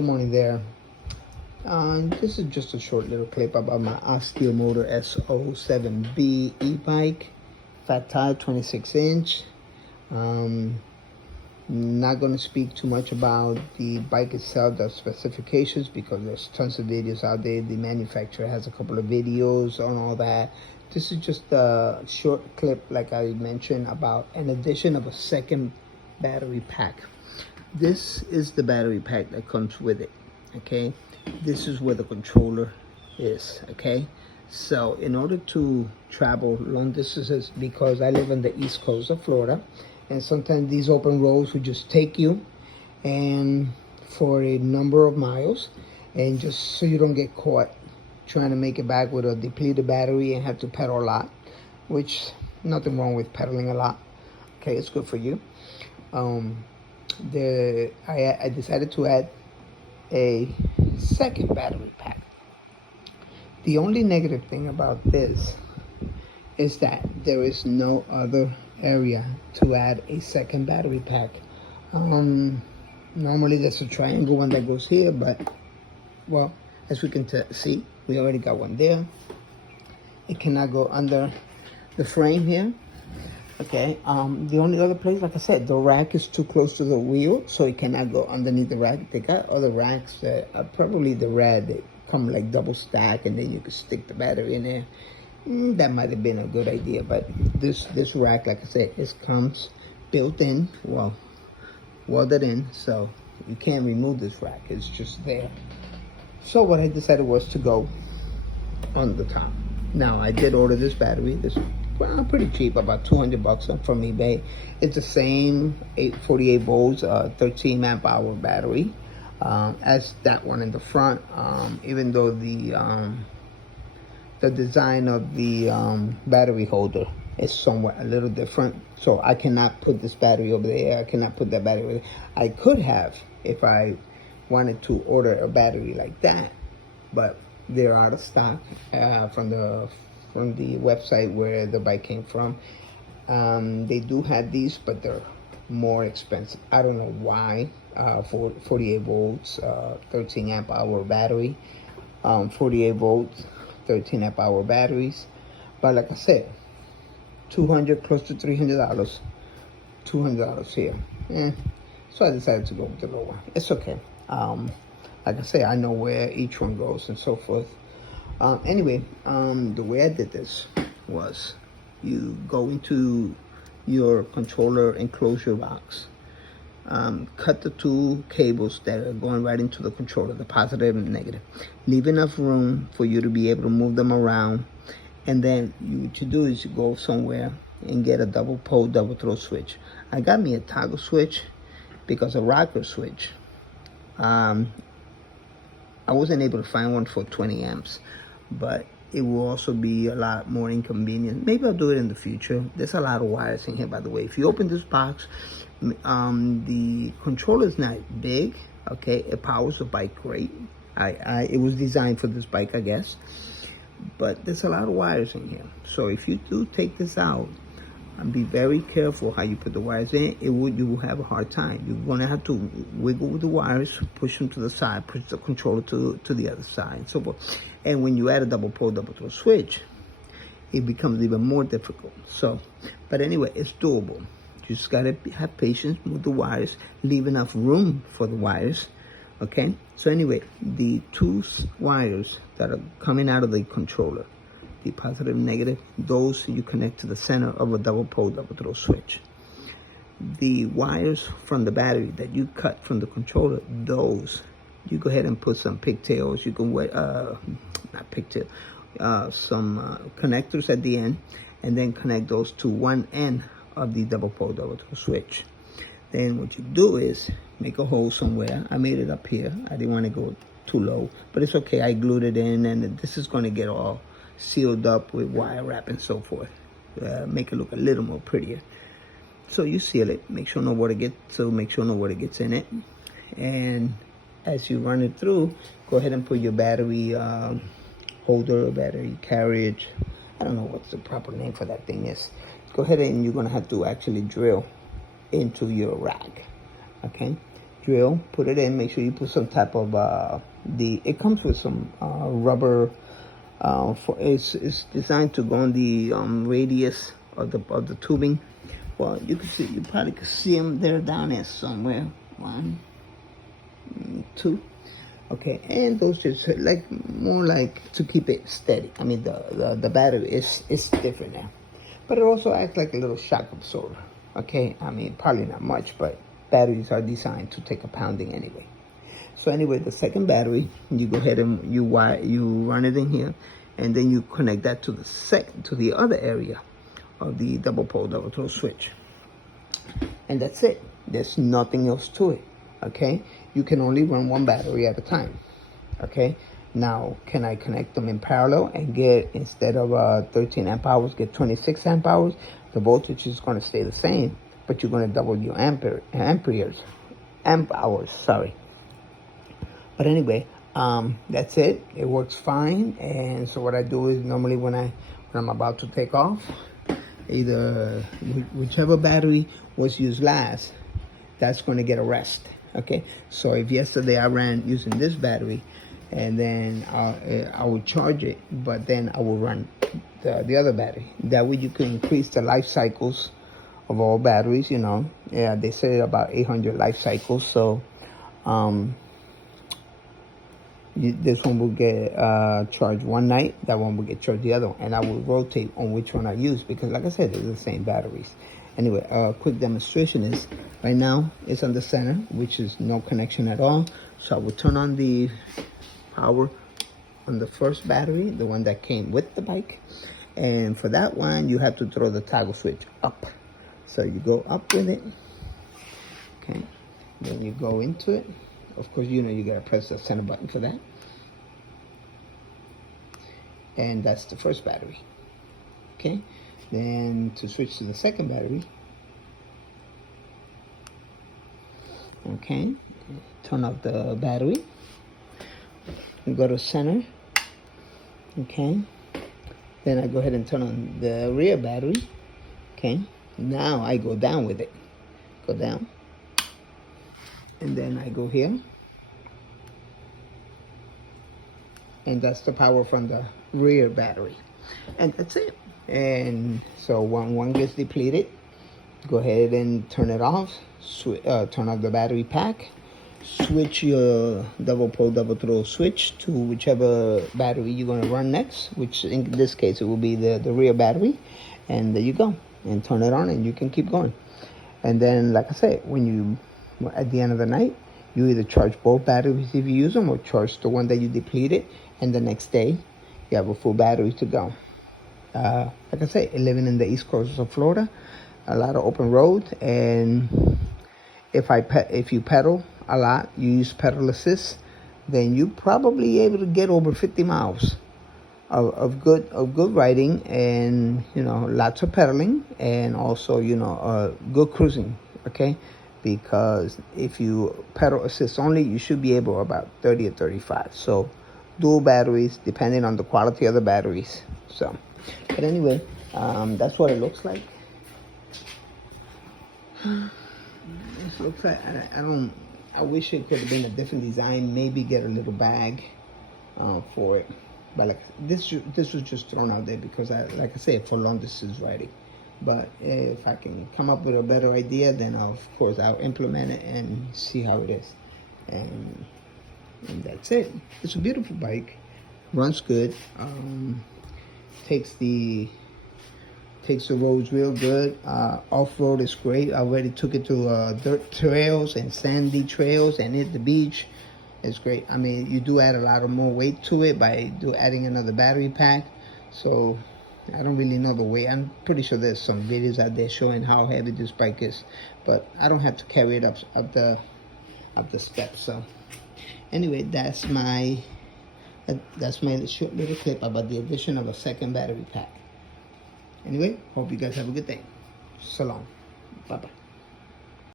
Good morning there. This is just a short little clip about my Aostirmotor SO7B e-bike. Fat tire, 26-inch. Not going to speak too much about the bike itself, the specifications, because there's tons of videos out there. The manufacturer has a couple of videos on all that. This is just a short clip, like I mentioned, about an addition of a second battery pack. This is the battery pack that comes with it, okay? This is where the controller is, okay? So in order to travel long distances, because I live on the east coast of Florida, and sometimes these open roads would just take you and for a number of miles, and just so you don't get caught trying to make it back with a depleted battery and have to pedal a lot, which nothing wrong with pedaling a lot, okay? It's good for you. I decided to add a second battery pack. The only negative thing about this is that there is no other area to add a second battery pack. Normally there's a triangle one that goes here, but well, as we can see, we already got one there. It cannot go under the frame here. Okay, the only other place, like I said, the rack is too close to the wheel, so it cannot go underneath the rack. They got other racks that are probably the red, they come like double stack, and then you can stick the battery in there. That might have been a good idea, but this rack, like I said, it comes built in, well, welded in, so you can't remove this rack. It's just there. So what I decided was to go on the top. Now, I did order this battery. Well, pretty cheap, about $200 from eBay. It's the same 48 volts, 13 amp hour battery as that one in the front. Even though the design of the battery holder is somewhat a little different, so I cannot put this battery over there. I cannot put that battery over there. I could have if I wanted to order a battery like that, but they're out of stock from the website where the bike came from. They do have these, but they're more expensive. I don't know why. For 48 volts, 13 amp hour battery, 48 volts, 13 amp hour batteries. But like I said, $200, close to $300, $200 here. So I decided to go with the lower. It's okay. Like I say, I know where each one goes and so forth. Anyway, the way I did this was you go into your controller enclosure box, cut the two cables that are going right into the controller, the positive and negative. Leave enough room for you to be able to move them around. And then what you do is you go somewhere and get a double pole, double throw switch. I got me a toggle switch because a rocker switch, I wasn't able to find one for 20 amps, but it will also be a lot more inconvenient. Maybe I'll do it in the future. There's a lot of wires in here, by the way. If you open this box, the controller is not big, okay? It powers the bike great. It was designed for this bike, I guess. But there's a lot of wires in here. So if you do take this out, be very careful how you put the wires in. You will have a hard time. You're gonna have to wiggle with the wires, push them to the side, push the controller to the other side, and so forth. And when you add a double pole, double throw switch, it becomes even more difficult. So, but anyway, it's doable. You just gotta have patience with the wires, leave enough room for the wires, okay? So anyway, the two wires that are coming out of the controller, the positive and negative, those you connect to the center of a double pole, double throw switch. The wires from the battery that you cut from the controller, those, you go ahead and put some pigtails. You can wear, not pigtail, some connectors at the end, and then connect those to one end of the double pole, double throw switch. Then what you do is make a hole somewhere. I made it up here. I didn't want to go too low, but it's okay. I glued it in, and this is going to get all sealed up with wire wrap and so forth. Make it look a little more prettier. So you seal it. Make sure no water gets in it. And as you run it through, go ahead and put your battery holder, battery carriage. I don't know what the proper name for that thing is. Go ahead and you're gonna have to actually drill into your rack. Okay, drill, put it in. Make sure you put some type of it comes with some rubber. It's designed to go on the radius of the tubing. Well, you probably could see them there down there somewhere. 1, 2. Okay, and those just like more like to keep it steady. I mean, the battery is different now, but it also acts like a little shock absorber. Okay, I mean, probably not much, but batteries are designed to take a pounding anyway. So anyway, the second battery, you go ahead and you run it in here, and then you connect that to the other area of the double pole double throw switch, and that's it. There's nothing else to it. Okay, you can only run one battery at a time. Okay, now can I connect them in parallel and get, instead of 13 amp hours, get 26 amp hours? The voltage is going to stay the same, but you're going to double your amp hours, sorry. But anyway, that's it. It works fine. And so what I do is, normally when I'm about to take off, either whichever battery was used last, that's going to get a rest. Okay, so if yesterday I ran using this battery, and then I would charge it, but then I will run the other battery. That way you can increase the life cycles of all batteries. You know, yeah, they say about 800 life cycles. So this one will get charged one night, that one will get charged the other one, and I will rotate on which one I use, because like I said, they're the same batteries. Anyway, a quick demonstration is, right now it's on the center, which is no connection at all. So I will turn on the power on the first battery, the one that came with the bike, and for that one you have to throw the toggle switch up. So you go up with it, okay, then you go into it. Of course, you know you gotta press the center button for that, and that's the first battery. Okay, then to switch to the second battery, okay, turn off the battery, and go to center. Okay, then I go ahead and turn on the rear battery. Okay, now I go down with it, go down, and then I go here, and that's the power from the rear battery, and that's it. And so when one gets depleted, go ahead and turn it off, turn off the battery pack, switch your double pole double throw switch to whichever battery you're going to run next, which in this case it will be the rear battery, and there you go, and turn it on and you can keep going. And then, like I said, at the end of the night, you either charge both batteries if you use them, or charge the one that you depleted, and the next day you have a full battery to go. Like I say, living in the East Coast of Florida, a lot of open road, and if you pedal a lot, you use pedal assist, then you probably able to get over 50 miles of good riding, and you know, lots of pedaling, and also, you know, good cruising. Okay, because if you pedal assist only, you should be able about 30 or 35. So dual batteries, depending on the quality of the batteries. So, but anyway, that's what it looks like. This looks like, I wish it could have been a different design. Maybe get a little bag for it. But like this was just thrown out there because like I said, for long distance riding. But if I can come up with a better idea, then of course I'll implement it and see how it is. And that's it. It's a beautiful bike, runs good, takes the roads real good. Off-road is great. I already took it to dirt trails and sandy trails and hit the beach. It's great. I mean, you do add a lot of more weight to it by adding another battery pack. So I don't really know the weight. I'm pretty sure there's some videos out there showing how heavy this bike is, but I don't have to carry it up the steps. So anyway, that's my short little clip about the addition of a second battery pack. Anyway, hope you guys have a good day. So long. Bye-bye.